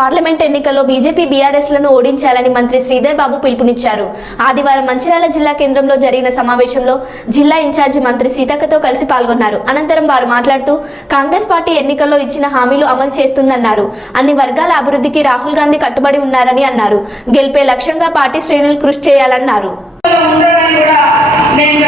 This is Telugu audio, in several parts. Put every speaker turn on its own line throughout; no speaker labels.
పార్లమెంట్ ఎన్నికల్లో బీజేపీ బీఆర్ఎస్లను ఓడించాలని మంత్రి శ్రీధర్ బాబు పిలుపునిచ్చారు. ఆదివారం మంచిర్యాల జిల్లా కేంద్రంలో జరిగిన సమావేశంలో జిల్లా ఇన్ఛార్జి మంత్రి సీతక్కతో కలిసి పాల్గొన్నారు. అనంతరం వారు మాట్లాడుతూ కాంగ్రెస్ పార్టీ ఎన్నికల్లో ఇచ్చిన హామీలు అమలు చేస్తుందన్నారు. అన్ని వర్గాల అభివృద్ధికి రాహుల్ గాంధీ కట్టుబడి ఉన్నారని అన్నారు. గెలిపే లక్ష్యంగా పార్టీ శ్రేణులు కృషి చేయాలన్నారు.
నేను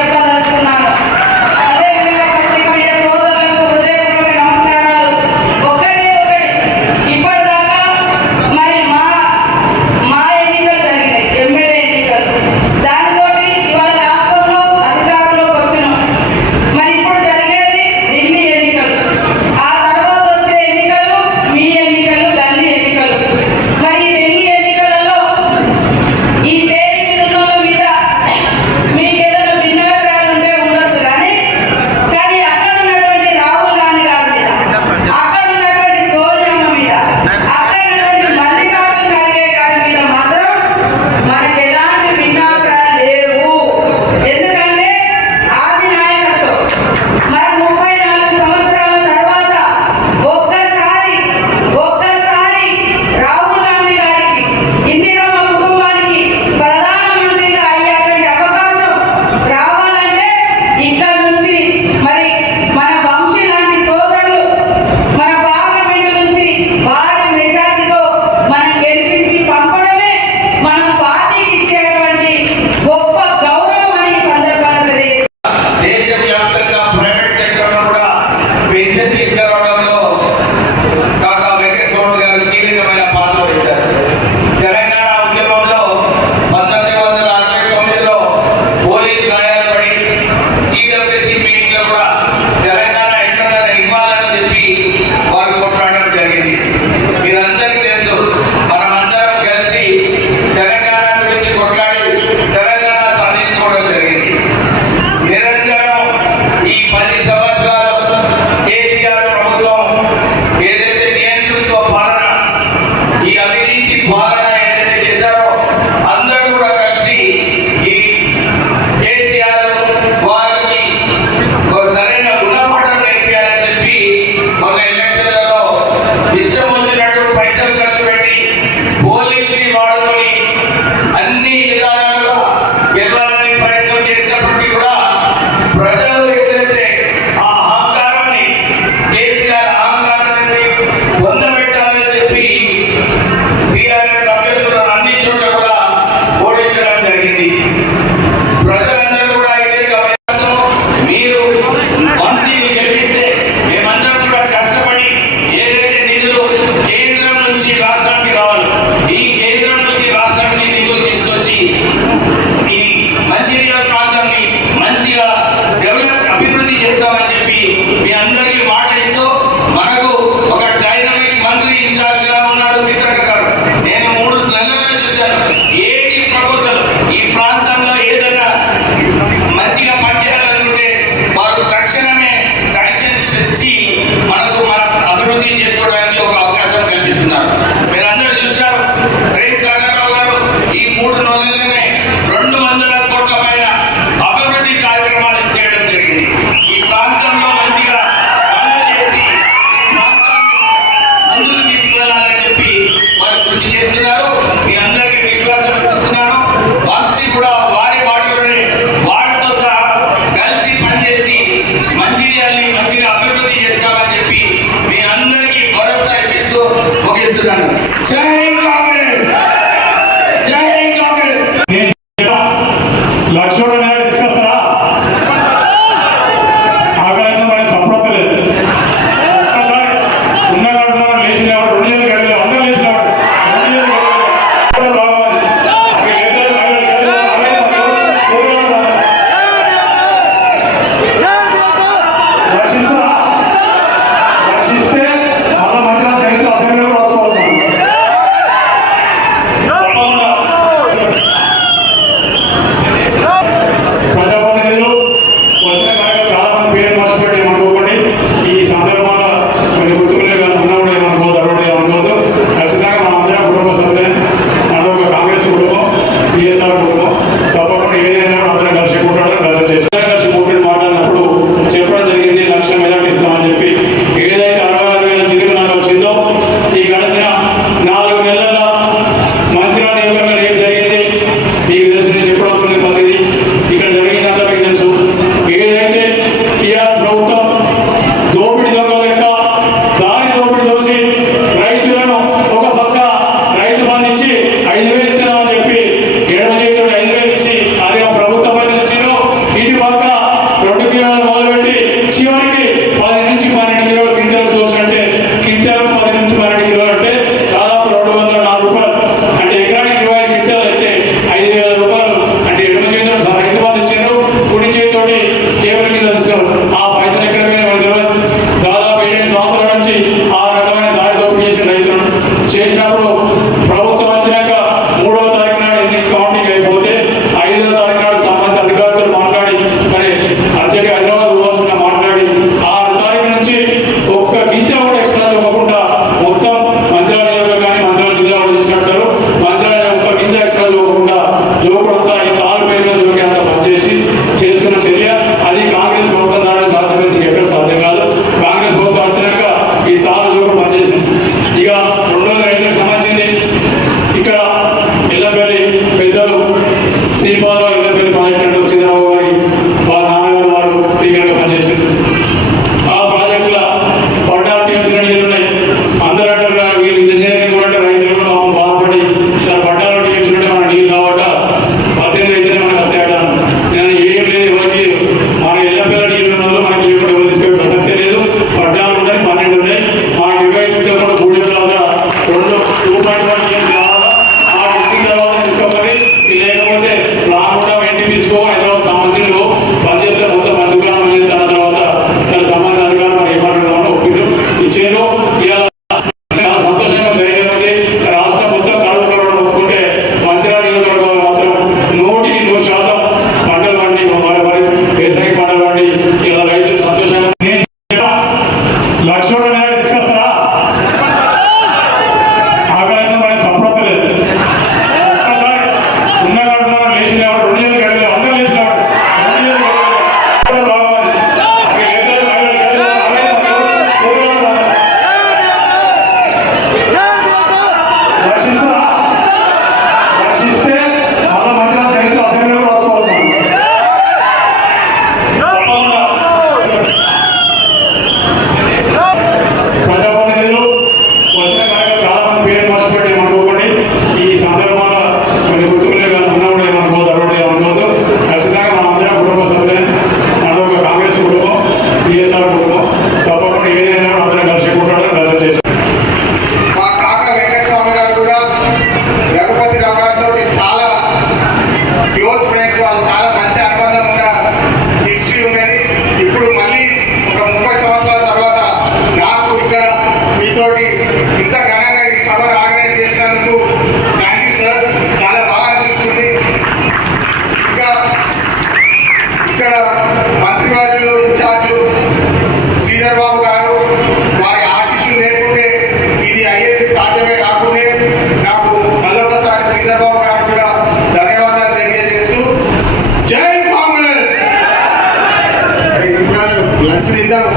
జై కాంగ్రెస్!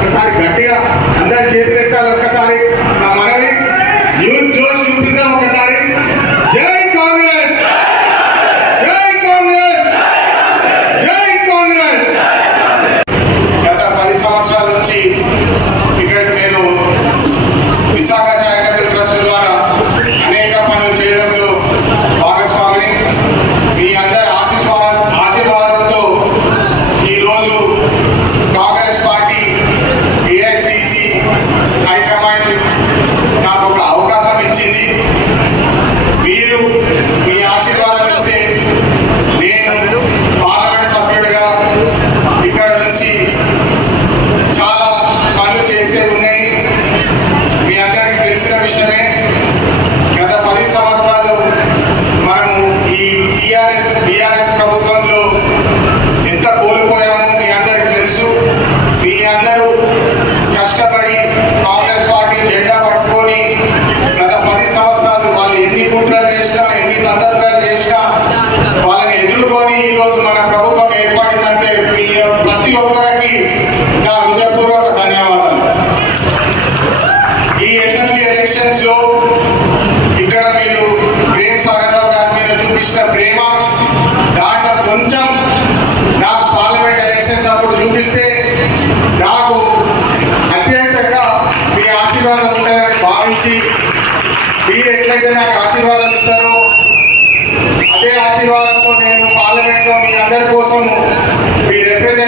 ఒకసారి గట్టిగా అందరి చేతిలో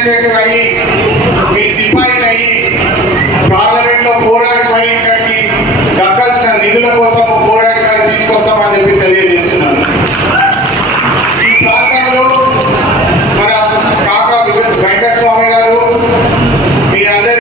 పార్లమెంట్లో మీ అయ్యి మీ సిపాయి